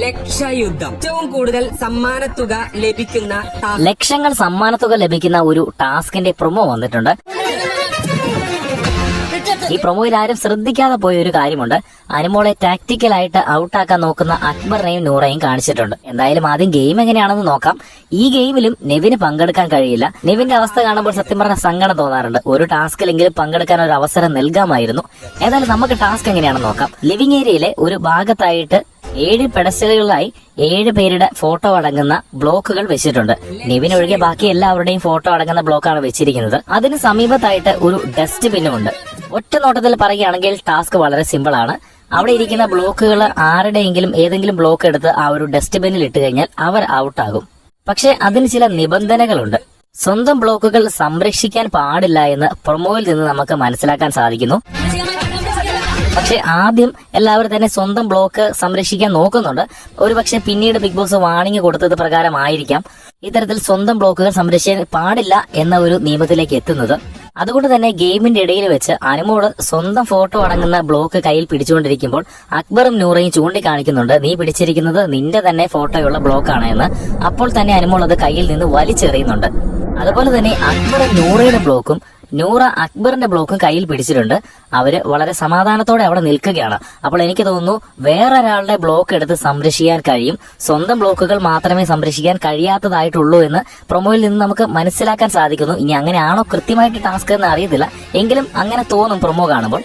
ലക്ഷയുദ്ധം. ഏറ്റവും കൂടുതൽ സമ്മാനത്തുക ലഭിക്കുന്ന ലക്ഷങ്ങൾ സമ്മാനത്തുക ലഭിക്കുന്ന ഒരു ടാസ്കിന്റെ പ്രൊമോ വന്നിട്ടുണ്ട്. ഈ പ്രൊമോയിൽ ആരും ശ്രദ്ധിക്കാതെ പോയ ഒരു കാര്യമുണ്ട്. അനുമോളെ ടാക്ടിക്കലായിട്ട് ഔട്ടാക്കാൻ നോക്കുന്ന അക്ബറിനെയും നൂറയും കാണിച്ചിട്ടുണ്ട്. എന്തായാലും ആദ്യം ഗെയിം എങ്ങനെയാണെന്ന് നോക്കാം. ഈ ഗെയിമിലും നെവിന് പങ്കെടുക്കാൻ കഴിയില്ല. നെവിന്റെ അവസ്ഥ കാണുമ്പോൾ സത്യം പറഞ്ഞ സങ്കടം തോന്നാറുണ്ട്. ഒരു ടാസ്കിലെങ്കിലും പങ്കെടുക്കാൻ ഒരു അവസരം നൽകാമായിരുന്നു. ഏതായാലും നമുക്ക് ടാസ്ക് എങ്ങനെയാണെന്ന് നോക്കാം. ലിവിംഗ് ഏരിയയിലെ ഒരു ഭാഗത്തായിട്ട് ഏഴ് പെഡസ്റ്റലുകളായി ഏഴ് പേരുടെ ഫോട്ടോ അടങ്ങുന്ന ബ്ലോക്കുകൾ വെച്ചിട്ടുണ്ട്. നിവിൻ ഒഴികെ ബാക്കി എല്ലാവരുടെയും ഫോട്ടോ അടങ്ങുന്ന ബ്ലോക്കാണ് വെച്ചിരിക്കുന്നത്. അതിന് സമീപത്തായിട്ട് ഒരു ഡസ്റ്റ്ബിന്നും ഉണ്ട് ഒറ്റ നോട്ടത്തിൽ പറയുകയാണെങ്കിൽ ടാസ്ക് വളരെ സിമ്പിൾ ആണ് അവിടെ ഇരിക്കുന്ന ബ്ലോക്കുകൾ ആരുടെയെങ്കിലും ഏതെങ്കിലും ബ്ലോക്ക് എടുത്ത് ആ ഒരു ഡസ്റ്റ്ബിന്നിൽ ഇട്ട് കഴിഞ്ഞാൽ അവർ ഔട്ടാകും. പക്ഷെ അതിന് ചില നിബന്ധനകളുണ്ട്. സ്വന്തം ബ്ലോക്കുകൾ സംരക്ഷിക്കാൻ പാടില്ല എന്ന് പ്രൊമോയിൽ നിന്ന് നമുക്ക് മനസ്സിലാക്കാൻ സാധിക്കുന്നു. പക്ഷെ ആദ്യം എല്ലാവരും തന്നെ സ്വന്തം ബ്ലോക്ക് സംരക്ഷിക്കാൻ നോക്കുന്നുണ്ട്. ഒരുപക്ഷെ പിന്നീട് ബിഗ് ബോസ് വാണിംഗ് കൊടുത്തത് പ്രകാരമായിരിക്കാം. ഇത്തരത്തിൽ സ്വന്തം ബ്ലോക്കുകൾ സംരക്ഷിക്കാൻ പാടില്ല എന്ന ഒരു നിയമത്തിലേക്ക് എത്തുന്നത്. അതുകൊണ്ട് തന്നെ ഗെയിമിന്റെ ഇടയിൽ വെച്ച് അനുമോൾ സ്വന്തം ഫോട്ടോ അടങ്ങുന്ന ബ്ലോക്ക് കയ്യിൽ പിടിച്ചുകൊണ്ടിരിക്കുമ്പോൾ അക്ബറും നൂറയും ചൂണ്ടിക്കാണിക്കുന്നുണ്ട്. നീ പിടിച്ചിരിക്കുന്നത് നിന്റെ തന്നെ ഫോട്ടോയുള്ള ബ്ലോക്കാണ് എന്ന്. അപ്പോൾ തന്നെ അനുമോൾ അത് കയ്യിൽ നിന്ന് വലിച്ചെറിയുന്നുണ്ട്. അതുപോലെ തന്നെ അക്ബറും നൂറയുടെ ബ്ലോക്കും നൂറ അക്ബറിന്റെ ബ്ലോക്കും കയ്യിൽ പിടിച്ചിട്ടുണ്ട്. അവർ വളരെ സമാധാനത്തോടെ അവിടെ നിൽക്കുകയാണ്. അപ്പോൾ എനിക്ക് തോന്നുന്നു വേറൊരാളുടെ ബ്ലോക്ക് എടുത്ത് സംരക്ഷിക്കാൻ കഴിയും. സ്വന്തം ബ്ലോക്കുകൾ മാത്രമേ സംരക്ഷിക്കാൻ കഴിയാത്തതായിട്ടുള്ളൂ എന്ന് പ്രൊമോയിൽ നിന്ന് നമുക്ക് മനസ്സിലാക്കാൻ സാധിക്കുന്നു. ഇനി അങ്ങനെയാണോ കൃത്യമായിട്ട് ടാസ്ക് എന്ന് അറിയത്തില്ല. എങ്കിലും അങ്ങനെ തോന്നും പ്രൊമോ കാണുമ്പോൾ.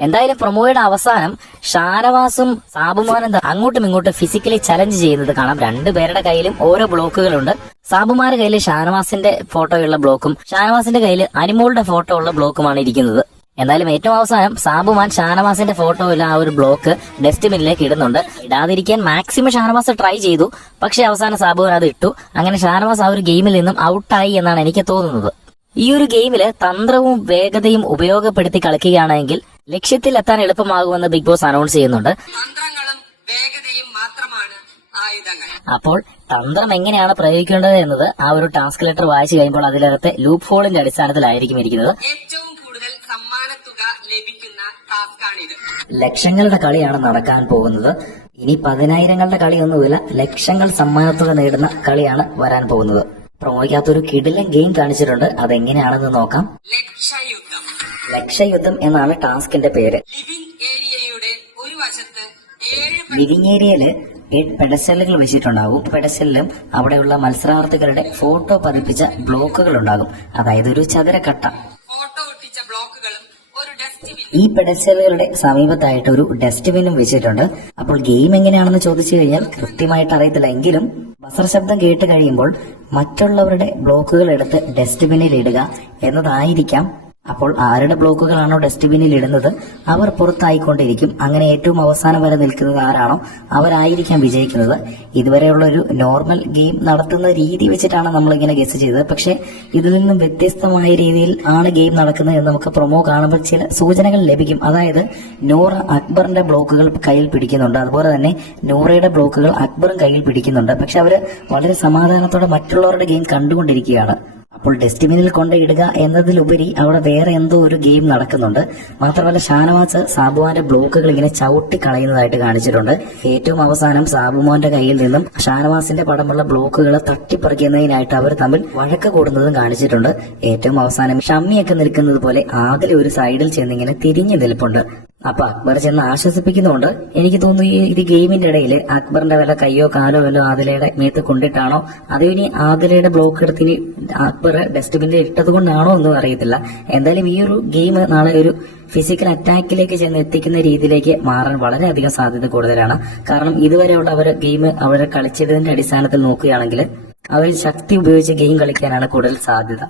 എന്തായാലും പ്രൊമോയുടെ അവസാനം ഷാനവാസും സാബുമാനും അങ്ങോട്ടും ഇങ്ങോട്ടും ഫിസിക്കലി ചലഞ്ച് ചെയ്യുന്നത് കാണാം. രണ്ടുപേരുടെ കയ്യിലും ഓരോ ബ്ലോക്കുകളുണ്ട്. സാബുമാരുടെ കയ്യിൽ ഷാനവാസിന്റെ ഫോട്ടോയുള്ള ബ്ലോക്കും ഷാനവാസിന്റെ കയ്യിൽ അനിമോളുടെ ഫോട്ടോ ഉള്ള ബ്ലോക്കുമാണ് ഇരിക്കുന്നത്. എന്തായാലും ഏറ്റവും അവസാനം സാബുമാൻ ഷാനവാസിന്റെ ഫോട്ടോ ഫോട്ടോയിൽ ആ ഒരു ബ്ലോക്ക് ഡസ്റ്റ്ബിന്നിലേക്ക് ഇടുന്നുണ്ട്. ഇടാതിരിക്കാൻ മാക്സിമം ഷാനവാസ് ട്രൈ ചെയ്തു. പക്ഷേ അവസാനം സാബുമാൻ അത് ഇട്ടു. അങ്ങനെ ഷാനവാസ് ആ ഒരു ഗെയിമിൽ നിന്നും ഔട്ടായി എന്നാണ് എനിക്ക് തോന്നുന്നത്. ഈ ഒരു ഗെയിമിൽ തന്ത്രവും വേഗതയും ഉപയോഗപ്പെടുത്തി കളിക്കുകയാണെങ്കിൽ ലക്ഷ്യത്തിലെത്താൻ എളുപ്പമാകുമെന്ന് ബിഗ് ബോസ് അനൗൺസ് ചെയ്യുന്നുണ്ട്. തന്ത്രങ്ങളും വേഗതയും മാത്രമാണ് ആയുധങ്ങൾ. അപ്പോൾ തന്ത്രം എങ്ങനെയാണ് പ്രയോഗിക്കേണ്ടത് എന്നത് ആ ഒരു ടാസ്ക് ലെറ്റർ വായിച്ചു കഴിയുമ്പോൾ അതിലകത്തെ ലൂപ്പ് ഹോളിന്റെ അടിസ്ഥാനത്തിലായിരിക്കും ഇരിക്കുന്നത്. ഏറ്റവും കൂടുതൽ സമ്മാനത്തുക ലഭിക്കുന്ന ടാസ്കാണിത് ലക്ഷങ്ങളുടെ കളിയാണ് നടക്കാൻ പോകുന്നത്. ഇനി പതിനായിരങ്ങളുടെ കളി കളിയൊന്നുമില്ല ലക്ഷങ്ങൾ സമ്മാനത്തുക നേടുന്ന കളിയാണ് വരാൻ പോകുന്നത്. പ്രൊമോയ്ക്കകത്തൊരു കിടിലൻ ഗെയിം കാണിച്ചിട്ടുണ്ട്. അതെങ്ങനെയാണെന്ന് നോക്കാം. ലക്ഷയുദ്ധം. ലക്ഷയുദ്ധം എന്നാണ് ടാസ്കിന്റെ പേര്. ലിവിംഗ് ഏരിയയുടെ ഒരു വശത്ത് ഏഴ് ലിവിംഗ് ഏരിയയിൽ പെഡസ്റ്റലുകൾ വെച്ചിട്ടുണ്ടാകും പെഡസ്റ്റലിലും അവിടെയുള്ള മത്സരാർത്ഥികളുടെ ഫോട്ടോ പതിപ്പിച്ച ബ്ലോക്കുകൾ ഉണ്ടാകും. അതായത് ഒരു ചതുരക്കട്ട. ഫോട്ടോ ഒട്ടിച്ച ബ്ലോക്കുകളും ഈ പെഡസ്റ്റലുകളുടെ സമീപത്തായിട്ട് ഒരു ഡസ്റ്റ്ബിനും വെച്ചിട്ടുണ്ട്. അപ്പോൾ ഗെയിം എങ്ങനെയാണെന്ന് ചോദിച്ചു കഴിഞ്ഞാൽ കൃത്യമായിട്ട് അറിയത്തില്ല. എങ്കിലും ബസർ ശബ്ദം കേട്ട് കഴിയുമ്പോൾ മറ്റുള്ളവരുടെ ബ്ലോക്കുകൾ എടുത്ത് ഡസ്റ്റ്ബിനിൽ ഇടുക എന്നതായിരിക്കാം അപ്പോൾ ആരുടെ ബ്ലോക്കുകളാണോ ഡസ്റ്റ്ബിനിൽ ഇടുന്നത്? അവർ പുറത്തായിക്കൊണ്ടിരിക്കും. അങ്ങനെ ഏറ്റവും അവസാനം വരെ നിൽക്കുന്നത് ആരാണോ? അവരായിരിക്കാം വിജയിക്കുന്നത്. ഇതുവരെയുള്ള ഒരു നോർമൽ ഗെയിം നടത്തുന്ന രീതി വെച്ചിട്ടാണ് നമ്മൾ ഇങ്ങനെ ഗസ് ചെയ്തത്. പക്ഷെ ഇതിൽ നിന്നും വ്യത്യസ്തമായ രീതിയിൽ ആണ് ഗെയിം നടക്കുന്നത് എന്ന് നമുക്ക് പ്രൊമോ കാണുമ്പോൾ ചില സൂചനകൾ ലഭിക്കും. അതായത് നൂറ അക്ബറിന്റെ ബ്ലോക്കുകൾ കയ്യിൽ പിടിക്കുന്നുണ്ട്. അതുപോലെ തന്നെ നൂറയുടെ ബ്ലോക്കുകൾ അക്ബറും കയ്യിൽ പിടിക്കുന്നുണ്ട്. പക്ഷെ അവർ വളരെ സമാധാനത്തോടെ മറ്റുള്ളവരുടെ ഗെയിം കണ്ടുകൊണ്ടിരിക്കുകയാണ്. അപ്പോൾ ഡസ്റ്റ്ബിനിൽ കൊണ്ടിടുക എന്നതിലുപരി അവിടെ വേറെ എന്തോ ഒരു ഗെയിം നടക്കുന്നുണ്ട്. മാത്രമല്ല ഷാനവാസ് സാബുമാന്റെ ബ്ലോക്കുകൾ ഇങ്ങനെ ചവിട്ടി കളയുന്നതായിട്ട് കാണിച്ചിട്ടുണ്ട്. ഏറ്റവും അവസാനം സാബുമോന്റെ കയ്യിൽ നിന്നും ഷാനവാസിന്റെ പടമുള്ള ബ്ലോക്കുകൾ തട്ടിപ്പറിക്കുന്നതിനായിട്ട് അവർ തമ്മിൽ വഴക്ക് കൂടുന്നതും കാണിച്ചിട്ടുണ്ട്. ഏറ്റവും അവസാനം ഷമ്മിയൊക്കെ നിൽക്കുന്നത് പോലെ ആകെ ഒരു സൈഡിൽ ചെന്നിങ്ങനെ തിരിഞ്ഞു നിൽപ്പുണ്ട്. അപ്പൊ അക്ബർ ചെന്ന് ആശ്വസിപ്പിക്കുന്നുണ്ട് എനിക്ക് തോന്നുന്നു ഈ ഇത് ഗെയിമിന്റെ ഇടയിൽ അക്ബറിന്റെ വല്ല കയ്യോ കാലോ വല്ലോ ആദിലയുടെ മേത്ത് കൊണ്ടിട്ടാണോ? അതോ ഇനി ആദിലയുടെ ബ്ലോക്ക് എടുത്ത് ഇനി അക്ബർ ഡസ്റ്റ്ബിനിൽ ഇട്ടത് കൊണ്ടാണോ എന്നും അറിയത്തില്ല. എന്തായാലും ഈ ഒരു ഗെയിം നാളെ ഒരു ഫിസിക്കൽ അറ്റാക്കിലേക്ക് ചെന്ന് എത്തിക്കുന്ന രീതിയിലേക്ക് മാറാൻ വളരെയധികം സാധ്യത കൂടുതലാണ്. കാരണം ഇതുവരെ ഇതുവരെയുള്ള അവർ ഗെയിം അവരെ കളിച്ചതിന്റെ അടിസ്ഥാനത്തിൽ നോക്കുകയാണെങ്കിൽ അവർ ശക്തി ഉപയോഗിച്ച് ഗെയിം കളിക്കാനാണ് കൂടുതൽ സാധ്യത.